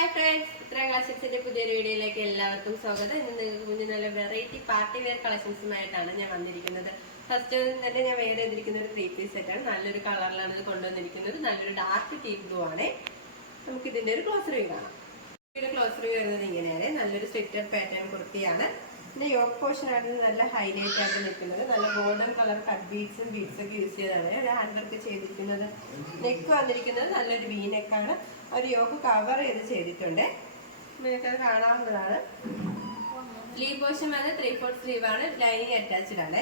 Hi friends, ഇത്രയും കളക്ഷൻസിന്റെ പുതിയൊരു വീഡിയോയിലേക്ക് എല്ലാവർക്കും സ്വാഗതം. ഇന്ന് നിങ്ങൾക്ക് മുന്നിൽ നല്ല വെറൈറ്റി പാർട്ടി വെയർ കളക്ഷൻസുമായിട്ടാണ് ഞാൻ വന്നിരിക്കുന്നത്. ഫസ്റ്റ് തന്നെ ഞാൻ വെയർ ചെയ്തിരിക്കുന്ന ഒരു 3 പീസ് സെറ്റാണ്. നല്ലൊരു കളറിലാണ് ഇത് കൊണ്ടുവന്നിരിക്കുന്നത്. നല്ലൊരു ഡാർക്ക് ടീ ബ്ലൂ ആണ്. നമുക്ക് ഇതിന്റെ ഒരു ക്ലോസ് റിവ്യൂ കാണാം. ഇതിന്റെ ക്ലോസ് റിവ്യൂ വരുന്നത് ഇങ്ങനെയാണ്. നല്ലൊരു സ്ട്രിക്റ്റഡ് പാറ്റേൺ കുർത്തിയാണ്. പിന്നെ യോക്ക് പോർഷൻ ആണ് നല്ല ഹൈലൈറ്റ് ആയിട്ട് നിൽക്കുന്നത്. നല്ല ഗോൾഡൻ കളർ കട്ട് ബീഡ്സും ഒക്കെ യൂസ് ചെയ്താണ് ഒരു ഹാൻഡ് വർക്ക് ചെയ്തിരിക്കുന്നത്. നെക്ക് വന്നിരിക്കുന്നത് നല്ലൊരു വി നെക്കാണ്. ഒരു യോക്ക് കവർ ചെയ്തിട്ടുണ്ട്. നിങ്ങൾക്ക് കാണാവുന്നതാണ്. സ്ലീവ് പോർഷൻ വന്ന് 3/4 സ്ലീവ് ആണ്. ലൈനിങ് അറ്റാച്ച്ഡ് ആണ്.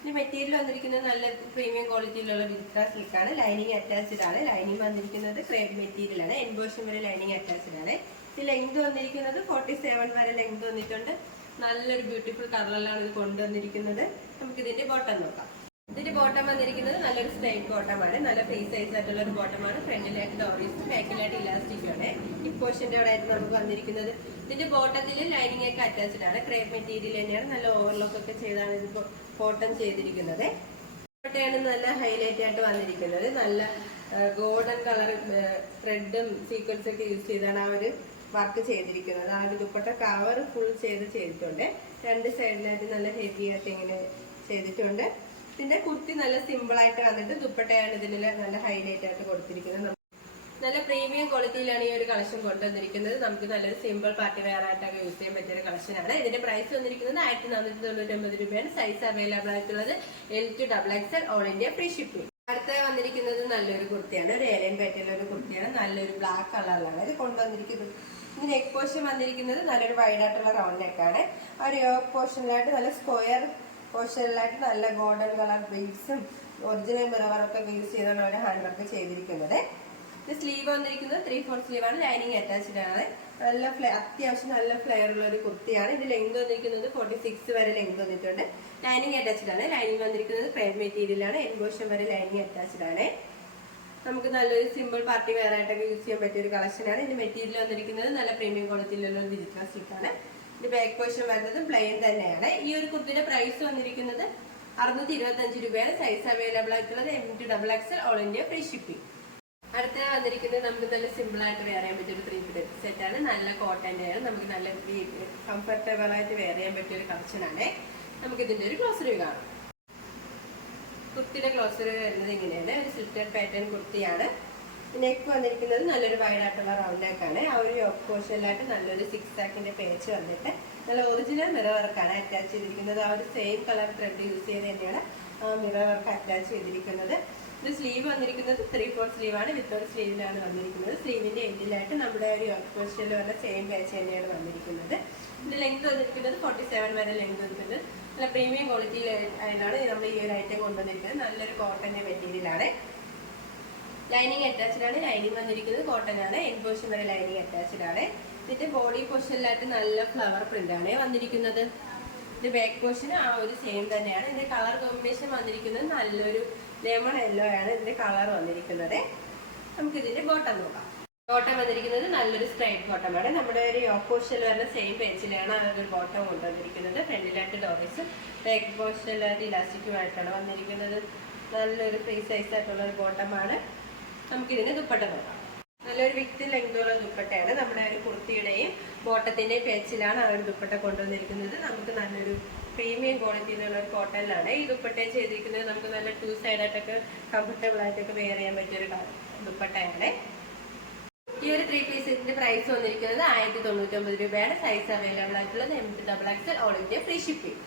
ഇനി മെറ്റീരിയൽ വന്നിരിക്കുന്നത് നല്ല പ്രീമിയം ക്വാളിറ്റിയിലുള്ള വിത്ര സിൽക്കാണ്. ലൈനിങ് അറ്റാച്ച്ഡ് ആണ്. ലൈനിങ് വന്നിരിക്കുന്നത് ക്രേപ്പ് മെറ്റീരിയൽ ആണ്. എൻ പോർഷൻ വരെ ലൈനിങ് അറ്റാച്ച്ഡ് ആണ്. ഈ ലെങ്ത് വന്നിരിക്കുന്നത് 47 വരെ ലെങ്ത് വന്നിട്ടുണ്ട്. നല്ലൊരു ബ്യൂട്ടിഫുൾ കളറിലാണ് ഇത് കൊണ്ടുവന്നിരിക്കുന്നത്. നമുക്ക് ഇതിന്റെ ബോട്ടം നോക്കാം. ഇതിന്റെ ബോട്ടം വന്നിരിക്കുന്നത് നല്ലൊരു സ്ട്രൈറ്റ് ബോട്ടമാണ്. നല്ല ഫ്രീ സൈസ് ആയിട്ടുള്ള ഒരു ബോട്ടമാണ്. ഫ്രണ്ടിലായിട്ട് ഡോറീസും ബാക്കിലായിട്ട് ഇലാസ്റ്റിക്കും ആണ്. ഈ പോർഷന്റെ അവിടെ ആയിട്ട് നമുക്ക് വന്നിരിക്കുന്നത്. ഇതിന്റെ ബോട്ടത്തിൽ ലൈനിങ് ഒക്കെ അറ്റാച്ച്ഡ് ആണ്. ക്രേപ്പ് മെറ്റീരിയൽ തന്നെയാണ്. നല്ല ഓവർലോക്ക് ഒക്കെ ചെയ്താണ് ഇത് ബോട്ടം ചെയ്തിരിക്കുന്നത്. ബോട്ടയാണ് നല്ല ഹൈലൈറ്റ് ആയിട്ട് വന്നിരിക്കുന്നത്. നല്ല ഗോൾഡൻ കളർ ത്രെഡും സീക്വൻസ് ഒക്കെ യൂസ് ചെയ്താണ് ആ ഒരു വർക്ക് ചെയ്തിരിക്കുന്നത്. ആ ഒരു ദുപ്പട്ട കവർ ഫുൾ ചെയ്തിട്ടുണ്ട്. രണ്ട് സൈഡിലായിട്ട് നല്ല ഹെവി ആയിട്ട് ഇങ്ങനെ ചെയ്തിട്ടുണ്ട്. ഇതിന്റെ കുർത്തി നല്ല സിമ്പിൾ ആയിട്ട് വന്നിട്ട് ദുപ്പട്ടയാണ് ഇതിൽ നല്ല ഹൈലൈറ്റ് ആയിട്ട് കൊടുത്തിരിക്കുന്നത്. നല്ല പ്രീമിയം ക്വാളിറ്റിയിലാണ് ഈ ഒരു കളക്ഷൻ കൊണ്ടുവന്നിരിക്കുന്നത്. നമുക്ക് നല്ലൊരു സിമ്പിൾ പാർട്ടി വെയർ ആയിട്ടൊക്കെ യൂസ് ചെയ്യാൻ പറ്റിയ ഒരു കളക്ഷനാണ്. ഇതിന്റെ പ്രൈസ് വന്നിരിക്കുന്നത് 1499 രൂപയാണ്. സൈസ് അവൈലബിൾ ആയിട്ടുള്ളത് L to XXL all India free shipping. അടുത്ത വന്നിരിക്കുന്നത് നല്ലൊരു കുർത്തിയാണ്. ഒരു ഏലിയൻ പാറ്റേണിലുള്ള ഒരു കുർത്തിയാണ്. നല്ലൊരു ബ്ലാക്ക് കളറിലാണ് ഇത് കൊണ്ടുവന്നിരിക്കുന്നത്. ഇത് നെക്ക് പോർഷൻ വന്നിരിക്കുന്നത് നല്ലൊരു വൈഡ് ആയിട്ടുള്ള റൗണ്ട് നെക്കാണ്. ആ ഒരു യോക്ക് പോർഷനിലായിട്ട് നല്ല സ്ക്വയർ പോർഷനിലായിട്ട് നല്ല ഗോൾഡൻ കളർ ബീഡ്സും ഒറിജിനൽ മിറവറൊക്കെ യൂസ് ചെയ്താണ് അവർ ഹാൻഡ് വർക്ക് ചെയ്തിരിക്കുന്നത്. ഇത് സ്ലീവ് വന്നിരിക്കുന്നത് 3/4 സ്ലീവ് ആണ്. ലൈനിങ് അറ്റാച്ച്ഡ് ആണ്. നല്ല അത്യാവശ്യം നല്ല ഫ്ലെയർ ഉള്ള ഒരു കുർത്തിയാണ്. ഇത് ലെങ്ത് വന്നിരിക്കുന്നത് 46 വരെ ലെങ്ത് വന്നിട്ടുണ്ട്. ലൈനിങ് അറ്റാച്ച്ഡ് ആണ്. ലൈനിങ് വന്നിരിക്കുന്നത് ക്രേപ്പ് മെറ്റീരിയൽ ആണ്. എൻബോഷൻ വരെ ലൈനിങ് അറ്റാച്ച്ഡ് ആണ്. നമുക്ക് നല്ലൊരു സിമ്പിൾ പാർട്ടി വെയർ ആയിട്ടൊക്കെ യൂസ് ചെയ്യാൻ പറ്റിയ ഒരു കളക്ഷനാണ്. ഇതിന്റെ മെറ്റീരിയൽ വന്നിരിക്കുന്നത് നല്ല പ്രീമിയം ക്വാളിറ്റിയിലുള്ള ഒരു ഡിജിറ്റൽ സിൽക്കാണ്. ഇത് ബാക്ക് പോർഷൻ വരുന്നത് പ്ലെയിൻ തന്നെയാണ്. ഈ ഒരു കുർത്തിയുടെ പ്രൈസ് വന്നിരിക്കുന്നത് 625 രൂപയാണ്. സൈസ് അവൈലബിൾ ആയിട്ടുള്ളത് M to XXL all India free shipping. അടുത്ത വന്നിരിക്കുന്നത് നമുക്ക് നല്ല സിമ്പിൾ ആയിട്ട് വെയർ ചെയ്യാൻ പറ്റിയ ഒരു 3 പീസ് സെറ്റാണ്. നല്ല കോട്ടന്റെ ആണ്. നമുക്ക് നല്ല കംഫർട്ടബിൾ ആയിട്ട് വെയർ ചെയ്യാൻ പറ്റിയ ഒരു കളക്ഷനാണ്. നമുക്ക് ഇതിന്റെ ഒരു ക്ലോസ് റിവ്യൂ കാണാം. കുർത്തിയുടെ ക്ലോസ് റിവ്യൂ വരുന്നത് ഇങ്ങനെയാണ്. ഒരു സ്ലിറ്റഡ് പാറ്റേൺ കുർത്തിയാണ്. നെക്ക് വന്നിരിക്കുന്നത് നല്ലൊരു വൈഡ് ആയിട്ടുള്ള റൗണ്ട് നെക്കാണ്. ആ ഒരു യോക്ക് പോർഷനിലായിട്ട് നല്ലൊരു 6 ആക്കിന്റെ പേച്ച് വന്നിട്ട് നല്ല ഒറിജിനൽ മിറർ വർക്കാണ് അറ്റാച്ച് ചെയ്തിരിക്കുന്നത്. ആ ഒരു സെയിം കളർ ത്രെഡ് യൂസ് ചെയ്ത് തന്നെയാണ് ആ മിറർ വർക്ക് അറ്റാച്ച് ചെയ്തിരിക്കുന്നത്. ഇത് സ്ലീവ് വന്നിരിക്കുന്നത് 3/4 സ്ലീവ് ആണ്. വിത്തൗട്ട് സ്ലീവിലാണ് വന്നിരിക്കുന്നത്. സ്ലീവിന്റെ എൻഡിലായിട്ട് നമ്മുടെ ഒരു യോക്ക് പോർഷനിൽ വന്ന സെയിം പേച്ച് തന്നെയാണ് വന്നിരിക്കുന്നത്. ഇത് ലെങ്ത് വന്നിരിക്കുന്നത് 47 വരെ ലെങ്ത് വന്നിട്ടുണ്ട്. നല്ല പ്രീമിയം ക്വാളിറ്റിയിലാണ് നമ്മൾ ഈ ഒരു ഐറ്റം കൊണ്ടുവന്നിരിക്കുന്നത്. നല്ലൊരു കോട്ടന്റെ മെറ്റീരിയൽ ആണ്. ലൈനിങ് അറ്റാച്ച്ഡ് ആണ്. ലൈനിങ് വന്നിരിക്കുന്നത് കോട്ടൺ ആണ്. എൻ പോർഷൻ വരെ ലൈനിങ് അറ്റാച്ച്ഡ് ആണ്. ഇതിന്റെ ബോഡി പോർഷനിലായിട്ട് നല്ല ഫ്ലവർ പ്രിന്റ് ആണ് വന്നിരിക്കുന്നത്. ഇത് ബാക്ക് പോർഷൻ ആ ഒരു സെയിം തന്നെയാണ്. ഇതിന്റെ കളർ കോമ്പിനേഷൻ വന്നിരിക്കുന്നത് നല്ലൊരു ലെമൺ യെല്ലോ ആണ് ഇതിന്റെ കളർ വന്നിരിക്കുന്നത്. നമുക്ക് ഇതിന്റെ ബോട്ടം നോക്കാം. ബോട്ടം വന്നിരിക്കുന്നത് നല്ലൊരു സ്ട്രൈറ്റ് ബോട്ടമാണ്. നമ്മുടെ ഒരു യോക്ക് പോർഷനിൽ വരുന്ന സെയിം പേജിലാണ് അതൊരു ബോട്ടം കൊണ്ടുവന്നിരിക്കുന്നത്. ഫ്രണ്ടിലായിട്ട് ഡോറീസ് ബാക്ക് പോർഷനിലായിട്ട് ഇലാസ്റ്റിക്കുമായിട്ടാണ് വന്നിരിക്കുന്നത്. നല്ലൊരു ഫ്രീ സൈസ് ആയിട്ടുള്ള ഒരു ബോട്ടമാണ്. നമുക്കിതിന് ദുപ്പട്ട നോക്കാം. നല്ലൊരു വിത്ത് ലെങ്തുള്ള ദുപ്പട്ടയാണ്. നമ്മുടെ ഒരു കുർത്തിയുടെയും ബോട്ടത്തിന്റെയും പേച്ചിലാണ് ആ ഒരു ദുപ്പട്ട കൊണ്ടുവന്നിരിക്കുന്നത്. നമുക്ക് നല്ലൊരു പ്രീമിയം ക്വാളിറ്റിയിലുള്ള ഒരു കോട്ടണിലാണ് ഈ ദുപ്പട്ട ചെയ്തിരിക്കുന്നത്. നമുക്ക് നല്ല 2 സൈഡായിട്ടൊക്കെ കംഫർട്ടബിൾ ആയിട്ടൊക്കെ വെയർ ചെയ്യാൻ പറ്റിയൊരു ദുപ്പട്ടയാണ്. ഈ ഒരു 3 പീസിന്റെ പ്രൈസ് വന്നിരിക്കുന്നത് 1099 രൂപയാണ്. സൈസ് അവൈലബിൾ ആയിട്ടുള്ളത് M to XXL all India free shipping.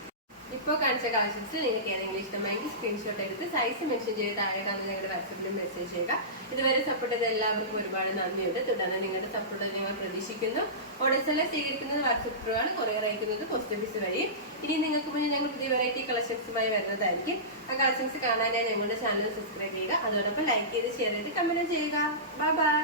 ഇപ്പോൾ കാണിച്ച കളക്ഷൻസ് നിങ്ങൾക്ക് ഏതെങ്കിലും ഇഷ്ടമായെങ്കിൽ സ്ക്രീൻഷോട്ട് എടുത്ത് സൈസ് മെൻഷൻ ചെയ്ത് താഴെ കാണുന്ന ഞങ്ങളുടെ വാട്സാപ്പിൽ മെസ്സേജ് ചെയ്യുക. ഇതുവരെ സപ്പോർട്ട് ചെയ്ത എല്ലാവർക്കും ഒരുപാട് നന്ദിയുണ്ട്. തുടർന്ന് നിങ്ങളുടെ സപ്പോർട്ട് ഞങ്ങൾ പ്രതീക്ഷിക്കുന്നു. ഓർഡേഴ്സ് എല്ലാം സ്വീകരിക്കുന്നത് വാട്സാപ്പ് ത്രൂ ആണ്. കൊറിയർ അയക്കുന്നത് പോസ്റ്റ് ഓഫീസ് വഴി. ഇനി നിങ്ങൾക്ക് മുന്നിൽ ഞങ്ങൾ പുതിയ വെറൈറ്റി കളക്ഷൻസുമായി വരുന്നതായിരിക്കും. ആ കളക്ഷൻസ് കാണാനായി ഞങ്ങളുടെ ചാനൽ സബ്സ്ക്രൈബ് ചെയ്യുക. അതോടൊപ്പം ലൈക്ക് ചെയ്ത് ഷെയർ ചെയ്ത് കമന്റ് ചെയ്യുക. Bye bye.